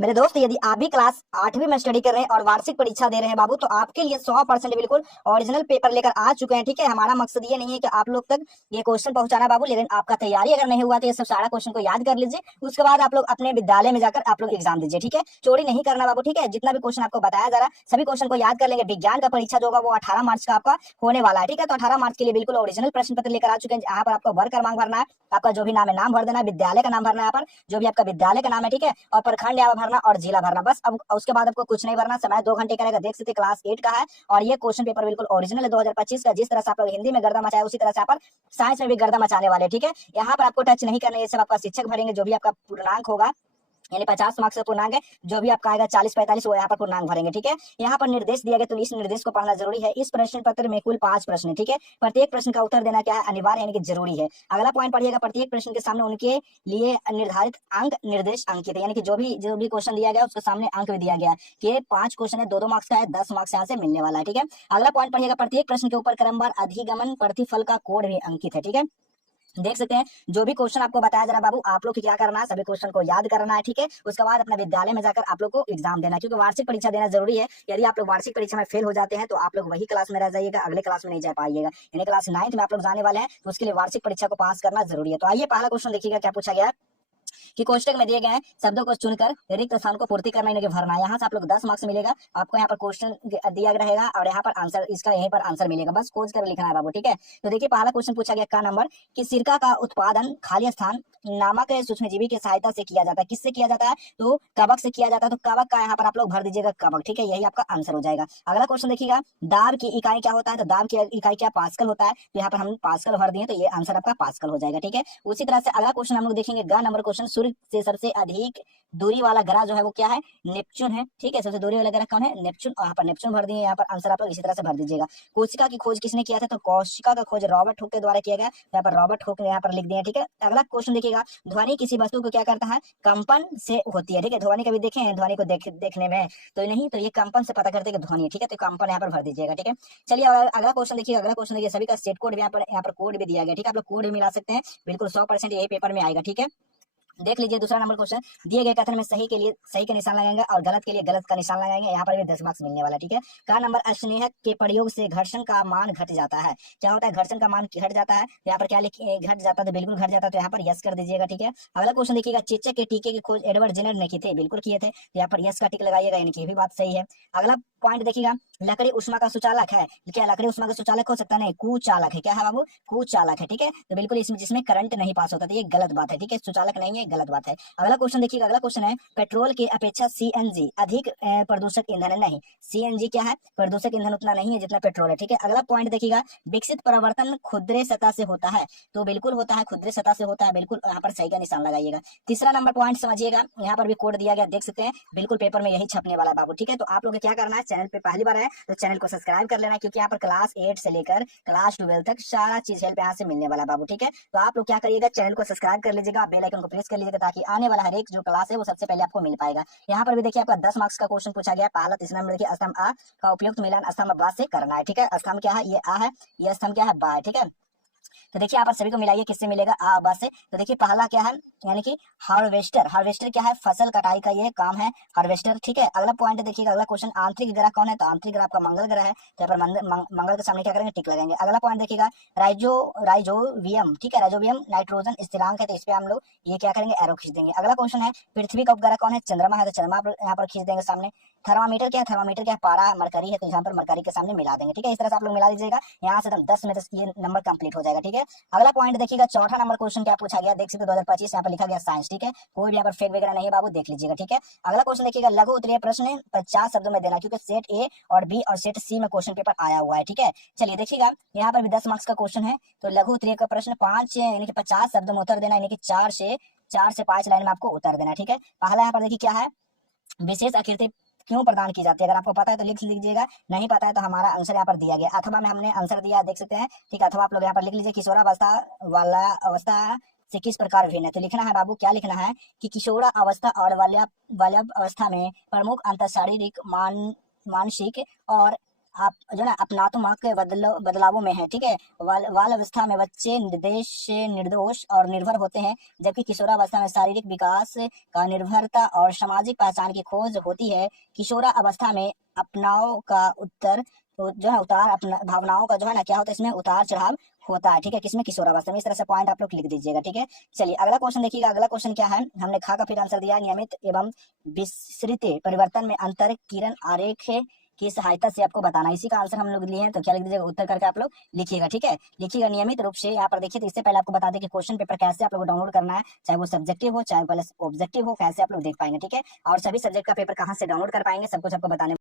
मेरे दोस्त, यदि आप भी क्लास 8वीं में स्टडी कर रहे हैं और वार्षिक परीक्षा दे रहे हैं बाबू, तो आपके लिए 100% बिल्कुल ओरिजिनल पेपर लेकर आ चुके हैं। ठीक है, हमारा मकसद ये नहीं है कि आप लोग तक ये क्वेश्चन पहुंचाना बाबू, लेकिन आपका तैयारी अगर नहीं हुआ तो ये सब सारा क्वेश्चन को याद कर लीजिए। उसके बाद आप लोग अपने विद्यालय में जाकर आप लोग एग्जाम दीजिए। ठीक है, चोरी नहीं करना बाबू। ठीक है, जितना भी क्वेश्चन आपको बताया जा रहा है सभी क्वेश्चन को याद कर लेंगे। विज्ञान का परीक्षा जो होगा वो 18 मार्च का आपका होने वाला है। ठीक है, तो 18 मार्च के लिए बिल्कुल ओरिजिनल प्रश्न पत्र लेकर आ चुके हैं। यहाँ पर आपको वर्ग क्रमांक भरना है, आपका जो भी नाम है नाम भर देना है, विद्यालय का नाम भरना है, यहाँ पर जो भी आपका विद्यालय का नाम है। ठीक है, और प्रखंड यहाँ भरना और जिला भरना, बस। अब उसके बाद आपको कुछ नहीं भरना। समय 2 घंटे का रहेगा, देख सकते क्लास 8 का है। और ये क्वेश्चन पेपर बिल्कुल ओरिजिनल है 2025 का। जिस तरह से आप लोग हिंदी में गर्दा मचाए, उसी तरह से यहाँ पर साइंस में भी गर्दा मचाने वाले। ठीक है, यहाँ पर आपको टच नहीं करना, ये सब आपका शिक्षक भरेंगे। जो भी आपका पूर्णांक होगा, यानी 50 मार्क्स का पूर्णांक है, जो भी आपका आएगा 40-45 वो यहाँ पर पूर्णांक भरेंगे। ठीक है, यहाँ पर निर्देश दिया गया, तो इस निर्देश को पढ़ना जरूरी है। इस प्रश्न पत्र में कुल 5 प्रश्न है। ठीक है, प्रत्येक प्रश्न का उत्तर देना क्या है, अनिवार्य यानी कि जरूरी है। अगला पॉइंट पढ़िएगा, प्रत्येक प्रश्न के सामने उनके लिए निर्धारित अंक निर्देश अंकित है, यानी कि जो भी क्वेश्चन दिया गया उसके सामने अंक भी दिया गया कि 5 क्वेश्चन है, 2-2 मार्क्स का है, 10 मार्क्स यहाँ से मिलने वाला है। ठीक है, अगला पॉइंट पढ़िएगा, प्रत्येक प्रश्न के ऊपर क्रमवार अधिगमन प्रतिफल का कोड भी अंकित है। ठीक है, देख सकते हैं जो भी क्वेश्चन आपको बताया जा रहा है बाबू, आप लोग की क्या करना है, सभी क्वेश्चन को याद करना है। ठीक है, उसके बाद अपने विद्यालय में जाकर आप लोग को एग्जाम देना है, क्योंकि वार्षिक परीक्षा देना जरूरी है। यदि आप लोग वार्षिक परीक्षा में फेल हो जाते हैं तो आप लोग वही क्लास में रह जाइएगा, अगले क्लास में नहीं जा पाइएगा। यानी क्लास 9th में आप लोग जाने वाले हैं, तो उसके लिए वार्षिक परीक्षा को पास करना जरूरी है। तो आइए पहला क्वेश्चन देखिएगा क्या पूछा गया कि कोष्टक में दिए गए शब्दों को चुनकर रिक्त स्थान को पूर्ति करना, यानी कि भरना। यहाँ से आप लोग 10 मार्क्स मिलेगा आपको। यहाँ पर क्वेश्चन दिया रहेगा और यहाँ पर आंसर, इसका यहीं पर आंसर मिलेगा, बस खोज कर लिखना है बाबू। ठीक है, तो देखिए पहला क्वेश्चन पूछा गया का नंबर कि सिरका का उत्पादन खाली स्थान नामक सूक्ष्मजीवी की सहायता से किया जाता है। किससे किया जाता है, तो कवक से किया जाता है। तो कवक का यहाँ पर आप लोग भर दीजिएगा कवक। ठीक है, यही आपका आंसर हो जाएगा। अगला क्वेश्चन देखिएगा, दाब की इकाई क्या होता है, तो दाब की इकाई क्या, पास्कल होता है। तो यहाँ पर हम पास्कल भर दिए, तो ये आंसर आपका पास्कल हो जाएगा। ठीक है, उसी तरह से अगला क्वेश्चन हम लोग देखेंगे, ग नंबर क्वेश्चन, सूर्य से सबसे अधिक दूरी वाला ग्रह जो है वो क्या है, नेपच्यून है। ठीक है, सबसे दूरी वाला ग्रह कौन है, नेपच्यून। और यहाँ पर नेपच्यून भर दिए, यहाँ पर आंसर आप लोग इसी तरह से भर दीजिएगा। कोशिका की खोज किसने किया था, तो कोशिका का खोज रॉबर्ट हुक के द्वारा किया गया। यहाँ पर रॉबर्ट हुक ने यहाँ पर लिख दिया। ठीक है, अगला क्वेश्चन देखिएगा, ध्वनि किसी वस्तु को क्या करता है, कंपन से होती है। ठीक है, ध्वनि कभी देखे हैं, ध्वनि को देखने में तो नहीं, तो ये कंपन से पता करते हैं कि ध्वनि है। ठीक है, तो कंपन यहाँ पर भर दीजिएगा। ठीक है, चलिए अगला क्वेश्चन देखिए। अगला क्वेश्चन देखिए, सभी का सेट कोड भी यहाँ पर कोड भी दिया गया। ठीक है, आप लोग कोड भी मिला सकते हैं, बिल्कुल 100% यही पेपर में आएगा। ठीक है, देख लीजिए दूसरा नंबर क्वेश्चन, दिए गए कथन में सही के लिए सही का निशान लगाएंगे और गलत के लिए गलत का निशान लगाएंगे। यहाँ पर भी 10 मार्क्स मिलने वाला। ठीक है, का नंबर, स्नेहक के प्रयोग से घर्षण का मान घट जाता है। क्या होता है, घर्षण का मान घट जाता है। तो यहाँ पर क्या लिखिए, घट जाता है, तो बिल्कुल घट जाता है, तो यहाँ पर यस कर दीजिएगा। ठीक है, अगला क्वेश्चन देखिएगा, चेचक के टीके की खोज एडवर्ड जेनर ने की थी, बिल्कुल किए थे, तो यहाँ पर यस का टिक लगाइएगा, यानी कि ये भी बात सही है। अगला पॉइंट देखिएगा, लकड़ी उष्मा का सुचालक है। क्या लकड़ी उष्मा का सुचालक हो सकता है, नहीं, कुचालक है। क्या है बाबू, कुचालक है। ठीक है, तो बिल्कुल इसमें जिसमें करंट नहीं पास होता, तो ये गलत बात है। ठीक है, सुचालक नहीं है, गलत बात है। अगला क्वेश्चन देखिएगा, अगला क्वेश्चन है, पेट्रोल की अपेक्षा सीएनजी अधिक प्रदूषक ईंधन है। नहीं, सीएनजी क्या है, प्रदूषक ईंधन उतना नहीं है जितना पेट्रोल है। ठीक है, अगला पॉइंट देखिएगा, विकसित परिवर्तन खुदरे सतह से होता है। तो बिल्कुल होता है, खुदरे सतह से होता है, बिल्कुल यहाँ पर सही का निशान लगाइएगा। तीसरा नंबर पॉइंट समझिएगा, यहाँ पर भी कोड दिया गया, देख सकते हैं, बिल्कुल पेपर में यही छपने वाला है बाबू। ठीक है, तो आप लोग क्या करना है, चैनल पे पहली बार है तो चैनल को सब्सक्राइब कर लेना, क्योंकि यहाँ पर क्लास 8 से लेकर क्लास 12 तक सारा चीज हेल्प यहाँ से मिलने वाला बाबू। ठीक है, तो आप लोग क्या करिएगा, चैनल को सब्सक्राइब कर लीजिएगा, बेल आइकन को प्रेस कर लीजिएगा, ताकि आने वाला हर एक जो क्लास है वो सबसे पहले आपको मिल पाएगा। यहाँ पर भी देखिए आपका 10 मार्क्स का क्वेश्चन पूछा गया। पहला तीसरा नंबर देखिए, स्तंभ आ का उपयुक्त मिलान स्तंभ बा से करना है। ठीक है, स्तंभ क्या है, ये आ है, ये स्तंभ क्या है, बा है। ठीक है, तो देखिए यहाँ पर सभी को मिलाइए, किससे मिलेगा, आ बा से। तो देखिए पहला क्या है, यानी कि हार्वेस्टर। हार्वेस्टर क्या है, फसल कटाई का ये काम है, हार्वेस्टर। ठीक है, अगला पॉइंट देखिएगा, अगला क्वेश्चन, आंतरिक ग्रह कौन है, तो आंतरिक ग्रह आपका मंगल ग्रह है। तो यहाँ पर मंगल के सामने क्या करेंगे, टिक लगाएंगे। अगला पॉइंट देखिएगा, राइजोवियम। ठीक है, राइजोवियम नाइट्रोजन स्थिरांक है, तो इस पे हम लोग ये क्या करेंगे, एरो खींच देंगे। अगला क्वेश्चन है, पृथ्वी का उपग्रह कौन है, चंद्रमा है, तो चंद्रमा यहाँ पर खींच देंगे सामने। थर्मामीटर क्या है, थर्मामीटर क्या है, पारा मरकरी है, तो यहाँ पर मरकरी के सामने मिला देंगे। ठीक है, इस तरह से आप लोग मिला दीजिएगा, यहाँ से एकदम 10 में 10 ये नंबर कंप्लीट हो जाएगा। ठीक है, अगला पॉइंट देखिएगा, चौथा नंबर क्वेश्चन क्या पूछा गया, देख सकते 2025 यहाँ पर लिखा गया साइंस। ठीक है, कोई भी यहाँ पर फेक वगैरह नहीं है बाबू, देख लीजिएगा। ठीक है, अगला क्वेश्चन देखिएगा, लघु उत्तरीय प्रश्न 50 शब्दों में देना, क्योंकि सेट ए और बी और सेट सी में क्वेश्चन पेपर आया हुआ है। ठीक है, चलिए देखिएगा, यहाँ पर भी 10 मार्क्स का क्वेश्चन है। तो लघु उत्तरीय का प्रश्न 5 यानी कि 50 शब्दों में उत्तर देना, यानी कि 4 से 5 लाइन में आपको उत्तर देना। ठीक है, पहला यहाँ पर देखिए क्या है, विशेष आकृति क्यों प्रदान की जाती है, अगर आपको पता है तो लिख लीजिएगा, नहीं पता है तो हमारा आंसर यहाँ पर दिया गया, अथवा में हमने आंसर दिया, देख सकते हैं। ठीक है, अथवा आप लोग यहाँ पर लिख लीजिए, किशोरावस्था वाला अवस्था से किस प्रकार भिन्न है। तो लिखना है बाबू, क्या लिखना है कि किशोरा अवस्था और बाल्याव अवस्था में प्रमुख अंतर शारीरिक, मानसिक और आप जो ना अपनात्मक बदलावों में है, ठीक है। बाल अवस्था में बच्चे निर्देश से निर्दोष और निर्भर होते हैं, जबकि किशोरावस्था में शारीरिक विकास का निर्भरता और सामाजिक पहचान की खोज होती है। किशोरावस्था में अपनाव का उत्तर तो जो है उतार अपना भावनाओं का जो है ना क्या होता है, इसमें उतार चढ़ाव होता है, ठीक है। किसमें? किशोरावस्था में। इस तरह से पॉइंट आप लोग लिख दीजिएगा, ठीक है। चलिए अगला क्वेश्चन देखिएगा। अगला क्वेश्चन क्या है, हमने खा का फिर आंसर दिया। नियमित एवं विस्तृत परिवर्तन में अंतर किरण आरेख की सहायता से आपको बताना। इसी का आंसर हम लोग लिए हैं, तो क्या लिख दीजिएगा, उत्तर करके आप लोग लिखिएगा, ठीक है। लिखिएगा नियमित रूप से। यहाँ पर देखिए, तो इससे पहले आपको बता दें कि क्वेश्चन पेपर कैसे आप लोग डाउनलोड करना है, चाहे वो सब्जेक्टिव हो चाहे प्लस ऑब्जेक्टिव हो, कैसे आप लोग देख पाएंगे, ठीक है। और सभी सब्जेक्ट का पेपर कहाँ से डाउनलोड कर पाएंगे, सब कुछ आपको बताने